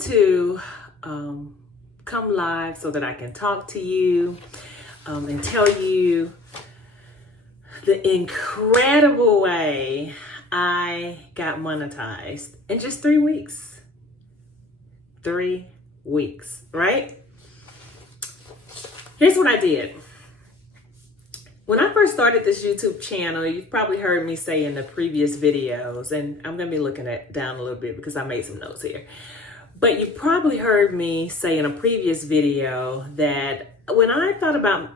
wanted to come live so that I can talk to you and tell you the incredible way I got monetized in just 3 weeks. 3 weeks, right? Here's what I did. When I first started this YouTube channel, you've probably heard me say in the previous videos, and I'm going to be looking down a little bit because I made some notes here. But you probably heard me say in a previous video that when I thought about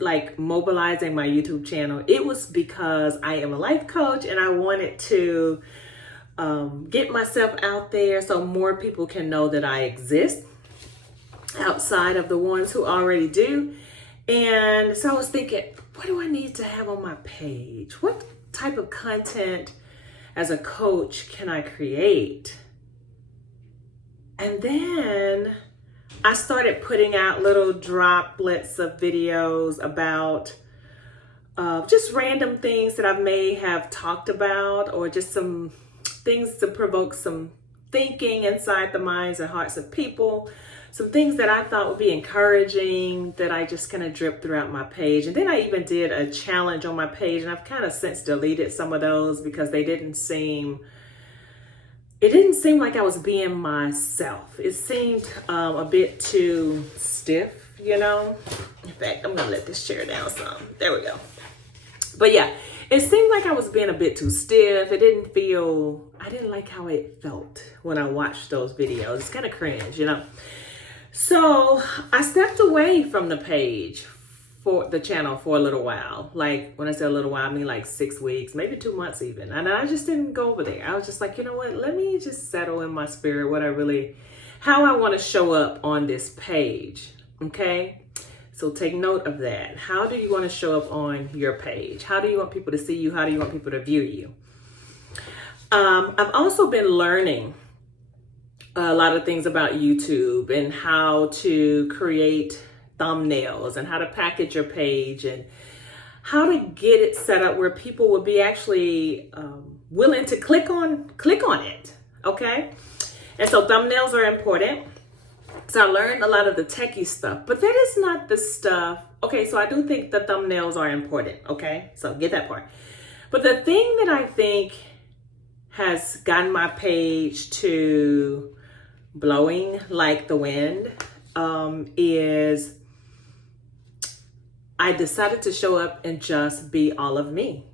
like mobilizing my YouTube channel, it was because I am a life coach and I wanted to get myself out there so more people can know that I exist outside of the ones who already do. And so I was thinking, what do I need to have on my page? What type of content as a coach can I create? And then I started putting out little droplets of videos about just random things that I may have talked about, or just some things to provoke some thinking inside the minds and hearts of people. Some things that I thought would be encouraging that I just kind of drip throughout my page. And then I even did a challenge on my page, and I've kind of since deleted some of those because it didn't seem like I was being myself. It seemed a bit too stiff, you know? In fact, I'm gonna let this chair down some. There we go. But yeah, it seemed like I was being a bit too stiff. I didn't like how it felt when I watched those videos. It's kind of cringe, you know? So I stepped away from the page for the channel for a little while. Like when I say a little while, I mean like 6 weeks, maybe 2 months even. And I just didn't go over there. I was just like, you know what? Let me just settle in my spirit how I want to show up on this page. Okay. So take note of that. How do you want to show up on your page? How do you want people to see you? How do you want people to view you? I've also been learning a lot of things about YouTube and how to create thumbnails and how to package your page and how to get it set up where people will be actually willing to click on it. Okay. And so thumbnails are important. So I learned a lot of the techie stuff, but that is not the stuff. Okay. So I do think the thumbnails are important. Okay. So get that part. But the thing that I think has gotten my page to blowing like the wind is I decided to show up and just be all of me.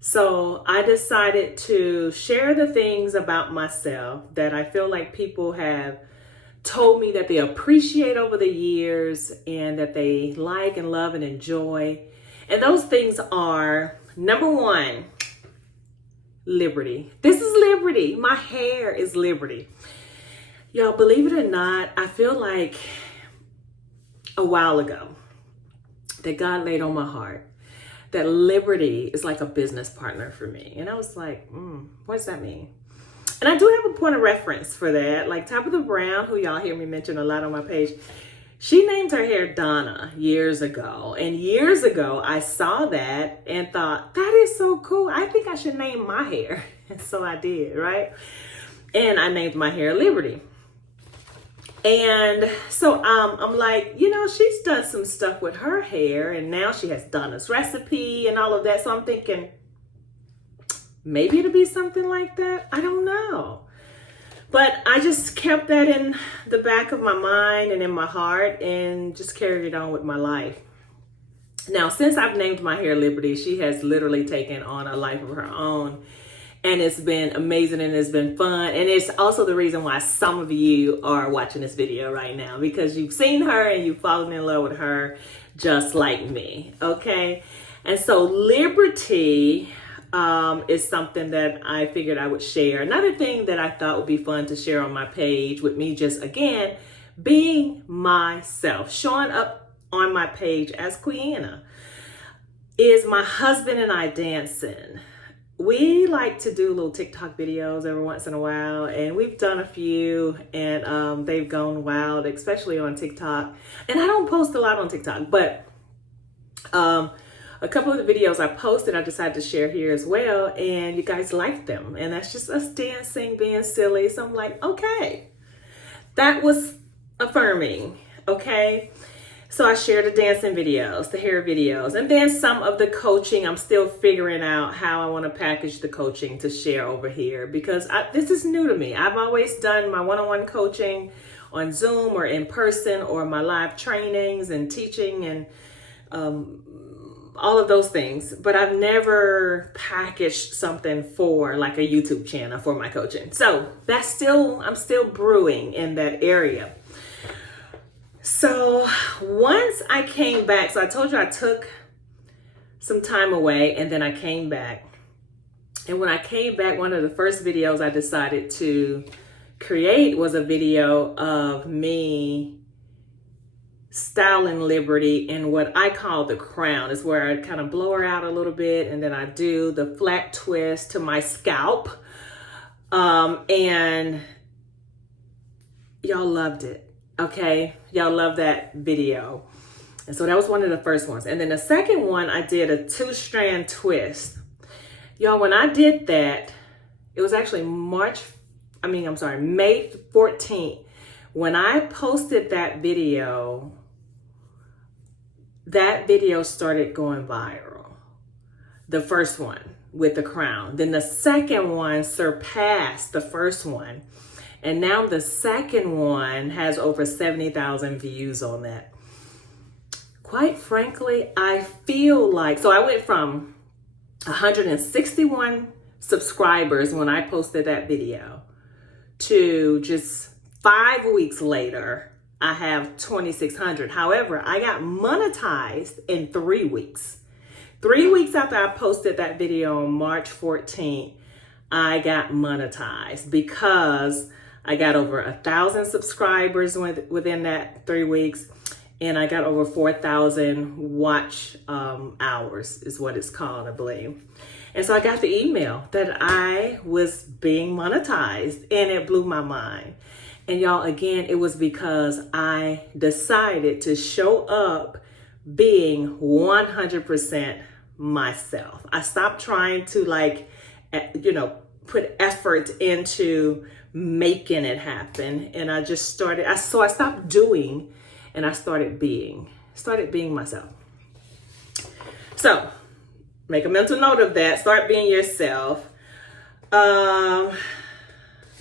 So I decided to share the things about myself that I feel like people have told me that they appreciate over the years and that they like and love and enjoy. And those things are, number one, liberty. This is liberty. My hair is liberty. Y'all, believe it or not, I feel like a while ago that God laid on my heart that liberty is like a business partner for me. And I was like, what does that mean? And I do have a point of reference for that. Like Tabitha Brown, who y'all hear me mention a lot on my page, she named her hair Donna years ago. And years ago, I saw that and thought, that is so cool. I think I should name my hair. And so I did, right? And I named my hair Liberty. And so I'm like, you know, she's done some stuff with her hair, and now she has Donna's recipe and all of that. So I'm thinking maybe it'll be something like that. I don't know. But I just kept that in the back of my mind and in my heart and just carried it on with my life. Now, since I've named my hair Liberty, she has literally taken on a life of her own. And it's been amazing and it's been fun. And it's also the reason why some of you are watching this video right now, because you've seen her and you've fallen in love with her just like me. Okay. And so liberty is something that I figured I would share. Another thing that I thought would be fun to share on my page with me just, again, being myself, showing up on my page as Quiana, is my husband and I dancing. We like to do little TikTok videos every once in a while, and we've done a few, and they've gone wild, especially on TikTok. And I don't post a lot on TikTok, but a couple of the videos I posted, I decided to share here as well, and you guys liked them. And that's just us dancing, being silly. So I'm like, okay. that was affirming, okay? So I share the dancing videos, the hair videos, and then some of the coaching. I'm still figuring out how I want to package the coaching to share over here because this is new to me. I've always done my one-on-one coaching on Zoom or in person, or my live trainings and teaching and all of those things, but I've never packaged something for like a YouTube channel for my coaching. So I'm still brewing in that area. So once I came back, so I told you I took some time away and then I came back. And when I came back, one of the first videos I decided to create was a video of me styling Liberty in what I call the crown. It's where I kind of blow her out a little bit and then I do the flat twist to my scalp. And y'all loved it. Okay, y'all love that video. And so that was one of the first ones. And then the second one, I did a 2-strand twist. Y'all, when I did that, it was actually May 14th. When I posted that video started going viral. The first one with the crown. Then the second one surpassed the first one. And now the second one has over 70,000 views on that. Quite frankly, I feel like, so I went from 161 subscribers when I posted that video to just 5 weeks later, I have 2,600. However, I got monetized in 3 weeks. 3 weeks after I posted that video on March 14th, I got monetized because I got over 1,000 subscribers within that 3 weeks, and I got over 4,000 watch hours is what it's called, I believe. And so I got the email that I was being monetized, and it blew my mind. And y'all, again, it was because I decided to show up being 100% myself. I stopped trying to put effort into making it happen. And I just started, I stopped doing and I started being myself. So make a mental note of that. Start being yourself.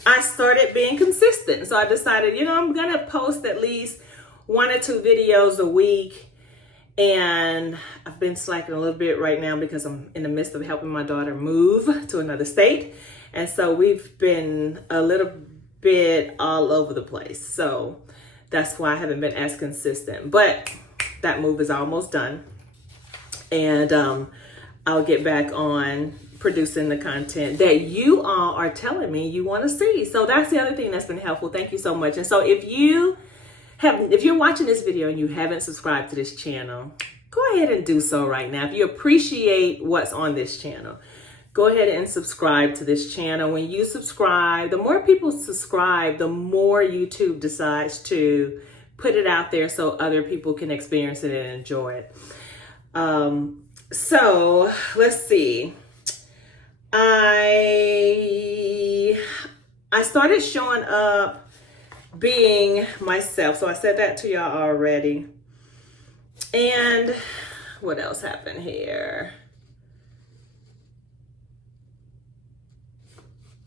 I started being consistent. So I decided, I'm going to post at least 1 or 2 videos a week. And I've been slacking a little bit right now because I'm in the midst of helping my daughter move to another state. And so we've been a little bit all over the place. So that's why I haven't been as consistent. But that move is almost done. And I'll get back on producing the content that you all are telling me you want to see. So that's the other thing that's been helpful. Thank you so much. And so if you're watching this video and you haven't subscribed to this channel, go ahead and do so right now. If you appreciate what's on this channel, go ahead and subscribe to this channel. When you subscribe, the more people subscribe, the more YouTube decides to put it out there so other people can experience it and enjoy it. So let's see. I started showing up being myself. So I said that to y'all already. And what else happened here?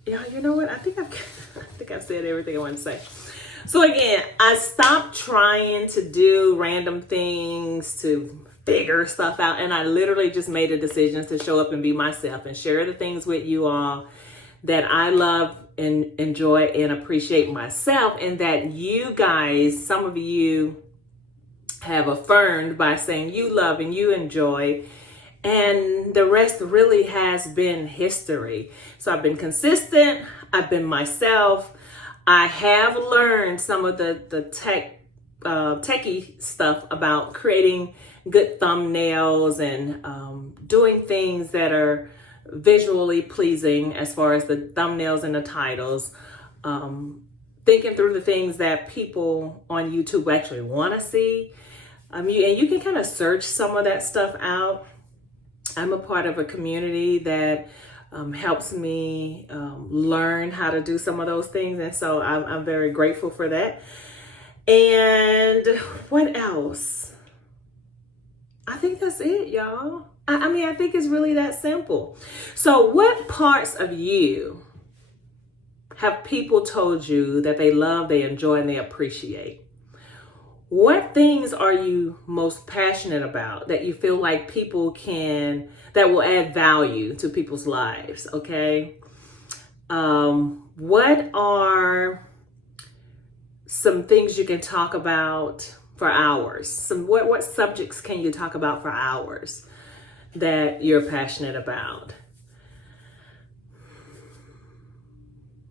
Yeah, you know what? I think I've said everything I want to say. So again, I stopped trying to do random things to figure stuff out, and I literally just made a decision to show up and be myself and share the things with you all that I love and enjoy and appreciate myself, and that you guys, some of you have affirmed by saying you love and you enjoy, and the rest really has been history. So I've been consistent, I've been myself, I have learned some of the techie stuff about creating good thumbnails and doing things that are visually pleasing as far as the thumbnails and the titles, thinking through the things that people on YouTube actually want to see. And you can kind of search some of that stuff out. I'm a part of a community that helps me learn how to do some of those things. And so I'm very grateful for that. And what else? I think that's it, y'all. I mean, I think it's really that simple. So what parts of you have people told you that they love, they enjoy, and they appreciate? What things are you most passionate about that you feel like that will add value to people's lives, okay? What are some things you can talk about for hours? What subjects can you talk about for hours that you're passionate about?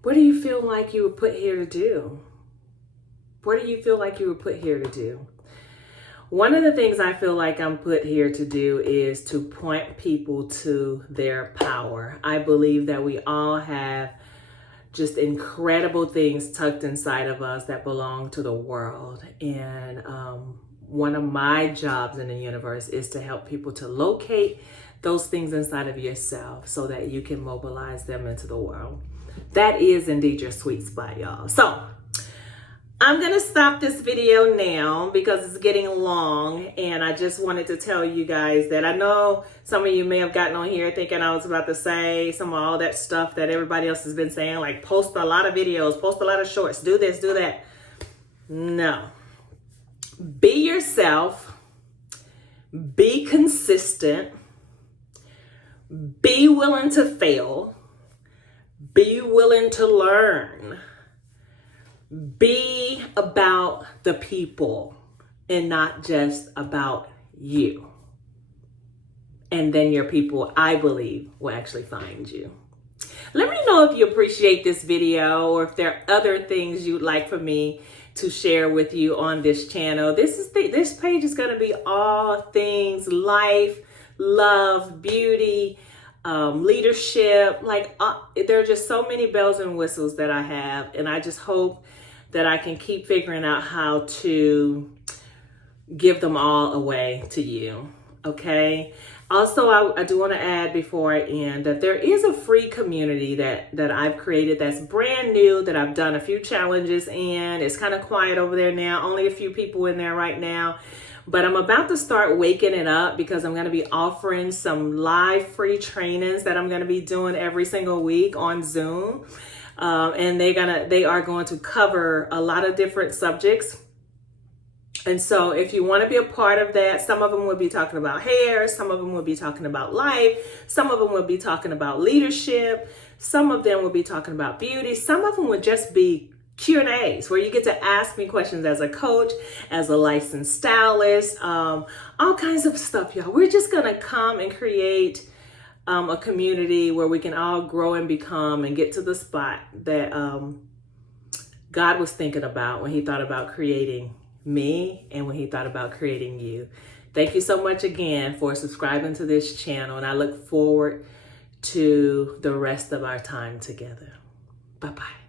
What do you feel like you were put here to do? What do you feel like you were put here to do? One of the things I feel like I'm put here to do is to point people to their power. I believe that we all have just incredible things tucked inside of us that belong to the world. And one of my jobs in the universe is to help people to locate those things inside of yourself so that you can mobilize them into the world. That is indeed your sweet spot, y'all. So I'm going to stop this video now because it's getting long, and I just wanted to tell you guys that I know some of you may have gotten on here thinking I was about to say some of all that stuff that everybody else has been saying, like post a lot of videos, post a lot of shorts, do this, do that. No. Be yourself. Be consistent. Be willing to fail. Be willing to learn. Be about the people and not just about you. And then your people, I believe, will actually find you. Let me know if you appreciate this video or if there are other things you'd like for me to share with you on this channel. This page is going to be all things life, love, beauty, leadership. There are just so many bells and whistles that I have, and I just hope that I can keep figuring out how to give them all away to you, okay? Also, I do want to add before I end that there is a free community that I've created that's brand new, that I've done a few challenges in. It's kind of quiet over there now, only a few people in there right now. But I'm about to start waking it up because I'm going to be offering some live free trainings that I'm going to be doing every single week on Zoom. And they are going to cover a lot of different subjects. And so if you want to be a part of that, some of them will be talking about hair, some of them will be talking about life, some of them will be talking about leadership, some of them will be talking about beauty, some of them would just be Q&As where you get to ask me questions as a coach, as a licensed stylist, all kinds of stuff, y'all. We're just going to come and create a community where we can all grow and become and get to the spot that God was thinking about when he thought about creating me and when he thought about creating you. Thank you so much again for subscribing to this channel, and I look forward to the rest of our time together. Bye-bye.